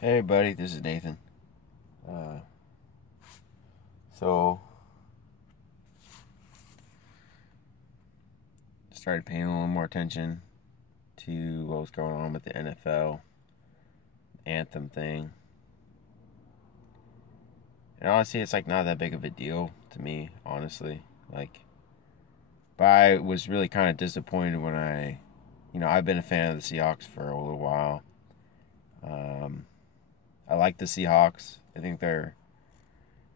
Hey buddy, this is Nathan. Uh, so started paying a little more attention to what was going on with the NFL Anthem thing. And honestly, it's like not that big of a deal to me, honestly. Like, but I was really kind of disappointed when I've been a fan of the Seahawks for a little while. Um, I like the Seahawks. I think they're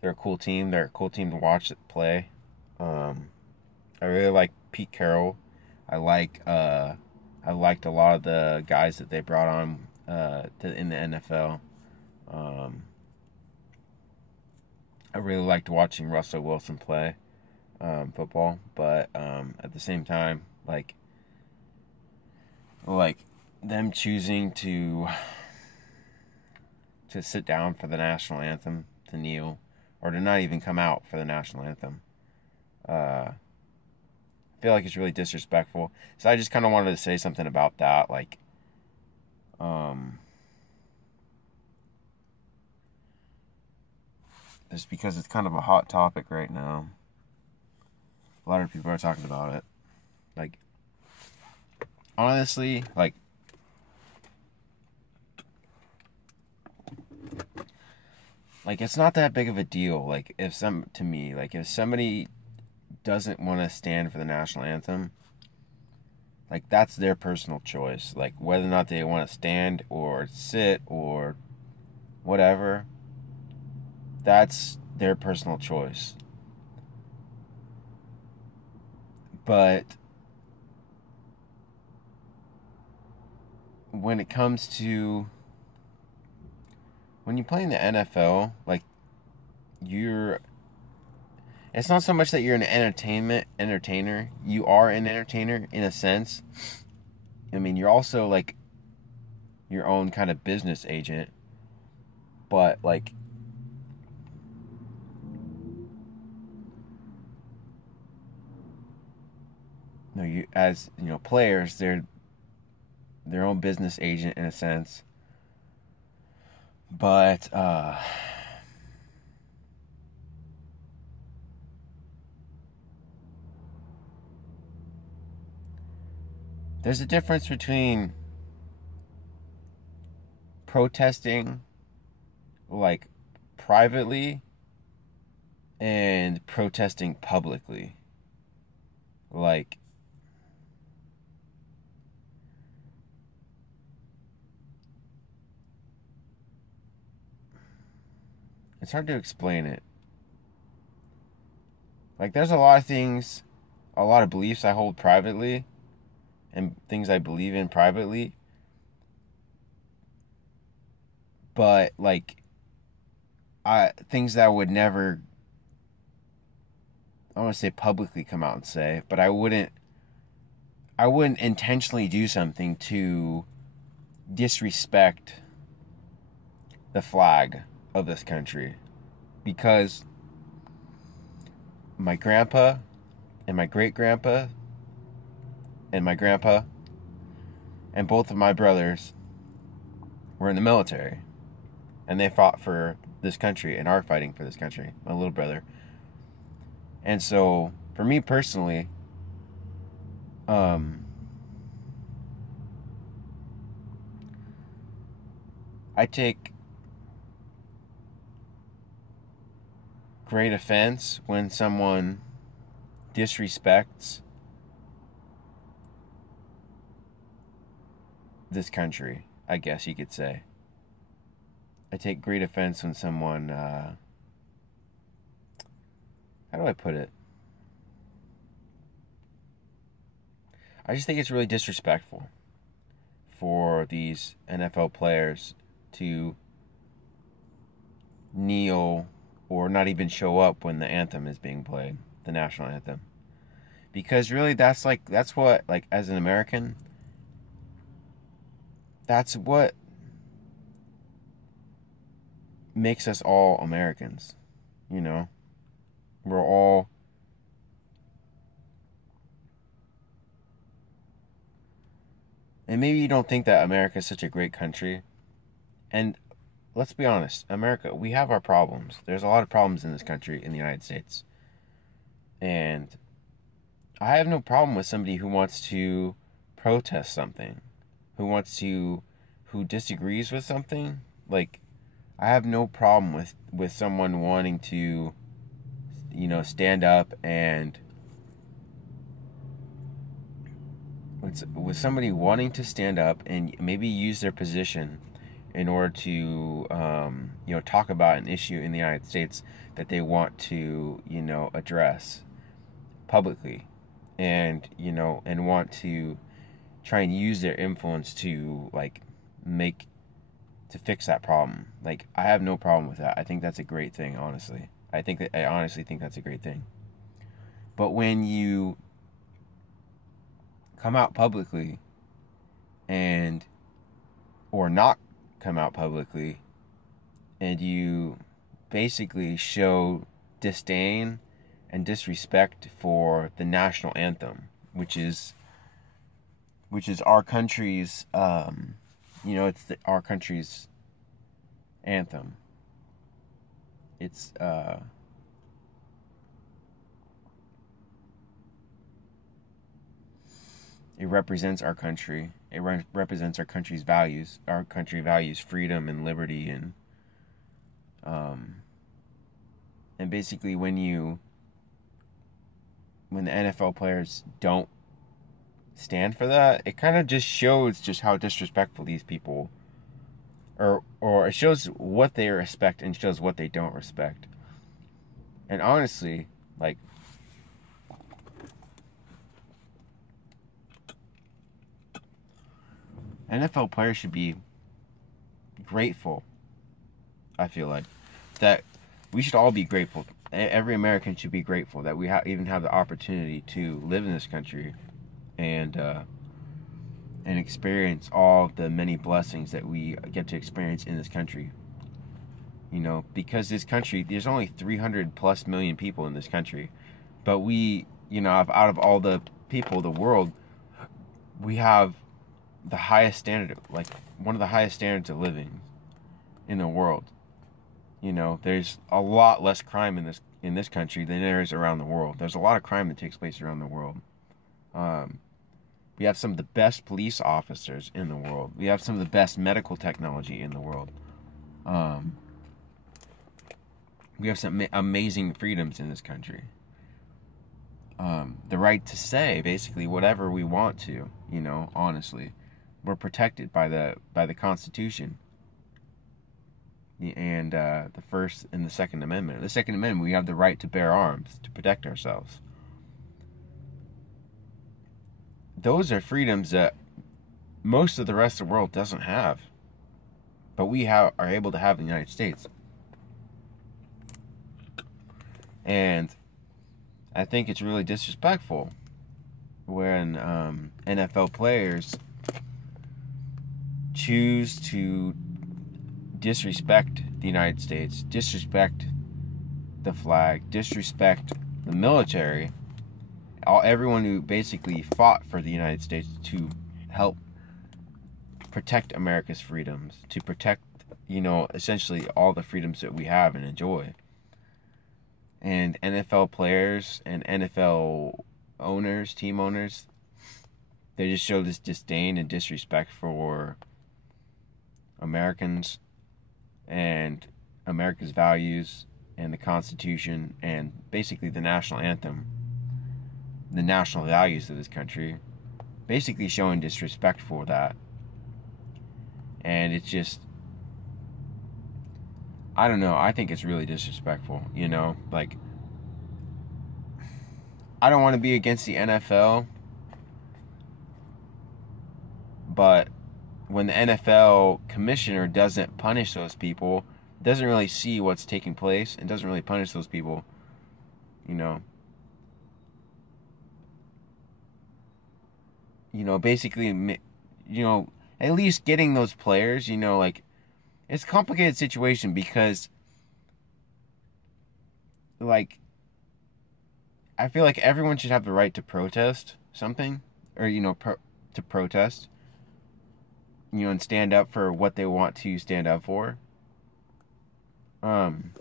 a cool team. They're a cool team to watch play. Um, I really like Pete Carroll. I like I liked a lot of the guys that they brought on in the NFL. Um, I really liked watching Russell Wilson play football, but at the same time, like them choosing to sit down for the national anthem, to kneel, or to not even come out for the national anthem. I feel like it's really disrespectful. So I just kind of wanted to say something about that, um, just because it's kind of a hot topic right now. A lot of people are talking about it. Like, honestly, like it's not that big of a deal. Like, if somebody doesn't want to stand for the national anthem, like that's their personal choice. Like whether or not they want to stand or sit or whatever, that's their personal choice. But when it comes to when you play in the NFL, like you're it's not so much that you're an entertainer. You are an entertainer in a sense. I mean, you're also like your own kind of business agent, but like you as players, they're their own business agent in a sense. But there's a difference between protesting like privately and protesting publicly. Like it's hard to explain it. Like there's a lot of things, a lot of beliefs I hold privately and things I believe in privately, but like I things that I would never I want to say publicly come out and say, but I wouldn't intentionally do something to disrespect the flag of this country because my grandpa and my great grandpa and my grandpa and both of my brothers were in the military and they fought for this country and are fighting for this country, my little brother. And so, for me personally, um, I take great offense when someone disrespects this country, I guess you could say. I take great offense when someone, how do I put it? I just think it's really disrespectful for these NFL players to kneel or not even show up when the anthem is being played, the national anthem. Because really that's what like as an American, that's what makes us all Americans, you know? We're all and maybe you don't think that America is such a great country. And let's be honest, America, we have our problems. There's a lot of problems in this country, in the United States. And I have no problem with somebody who wants to protest something, who disagrees with something. Like, I have no problem with someone wanting to, stand up and with somebody wanting to stand up and maybe use their position in order to, talk about an issue in the United States that they want to, address publicly, and want to try and use their influence to fix that problem. Like, I have no problem with that. I think that's a great thing, honestly. I honestly think that's a great thing. But when you come out publicly and or not come out publicly and you basically show disdain and disrespect for the national anthem, which is our country's it's our country's anthem. It's it represents our country. It represents our country's values. Our country values freedom and liberty, and basically when the NFL players don't stand for that, it kind of just shows just how disrespectful these people, or it shows what they respect and shows what they don't respect. And honestly, like, NFL players should be grateful. I feel like that we should all be grateful. Every American should be grateful that we even have the opportunity to live in this country and experience all the many blessings that we get to experience in this country. Because this country, there's only 300 plus million people in this country, but we, out of all the people of the world, we have the highest standard, like one of the highest standards of living in the world. There's a lot less crime in this country than there is around the world. There's a lot of crime that takes place around the world. We have some of the best police officers in the world. We have some of the best medical technology in the world. We have some amazing freedoms in this country. The right to say basically whatever we want to, honestly. We're protected by the Constitution and the First and the Second Amendment. The Second Amendment, we have the right to bear arms to protect ourselves. Those are freedoms that most of the rest of the world doesn't have, but we are able to have in the United States. And I think it's really disrespectful when NFL players choose to disrespect the United States, disrespect the flag, disrespect the military, everyone who basically fought for the United States to help protect America's freedoms, to protect, essentially all the freedoms that we have and enjoy. And NFL players and NFL owners, team owners, they just show this disdain and disrespect for Americans and America's values and the Constitution and basically the national anthem, the national values of this country, basically showing disrespect for that. And it's just, I don't know, I think it's really disrespectful, like, I don't want to be against the NFL, but when the NFL commissioner doesn't punish those people, doesn't really see what's taking place, and doesn't really punish those people, basically, at least getting those players, like, it's a complicated situation because, like, I feel like everyone should have the right to protest something, or, to protest, and stand up for what they want to stand up for. Um,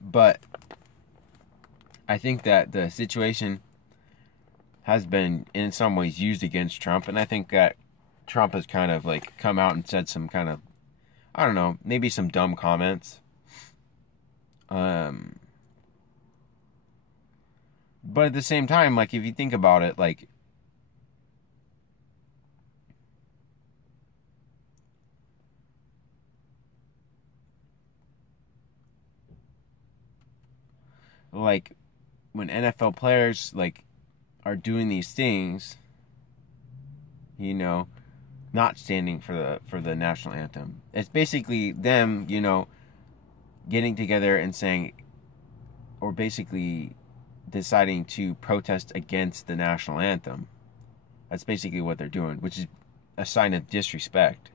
but I think that the situation has been in some ways used against Trump, and I think that Trump has kind of like come out and said some kind of, I don't know, maybe some dumb comments. Um, but at the same time, like if you think about it, like when NFL players like are doing these things, you know, not standing for the national anthem. It's basically them, getting together and saying, or basically deciding to protest against the national anthem. That's basically what they're doing, which is a sign of disrespect.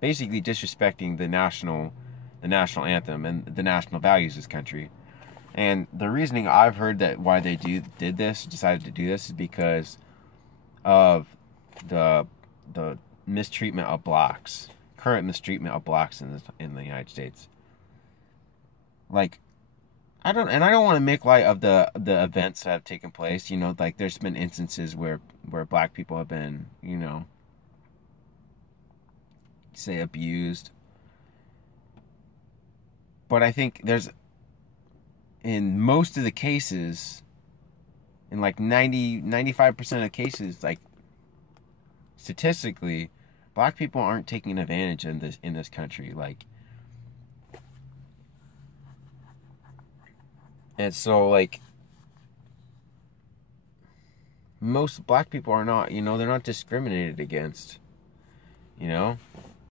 Basically disrespecting the national anthem and the national values of this country. And the reasoning I've heard that why they decided to do this is because of the the mistreatment of blacks, current mistreatment of blacks in the United States. Like I don't want to make light of the events that have taken place. Like there's been instances where black people have been, say abused. But I think in most of the cases, in like 95% of cases, like statistically, black people aren't taking advantage in this country. Like, and so like most black people are not, they're not discriminated against, you know?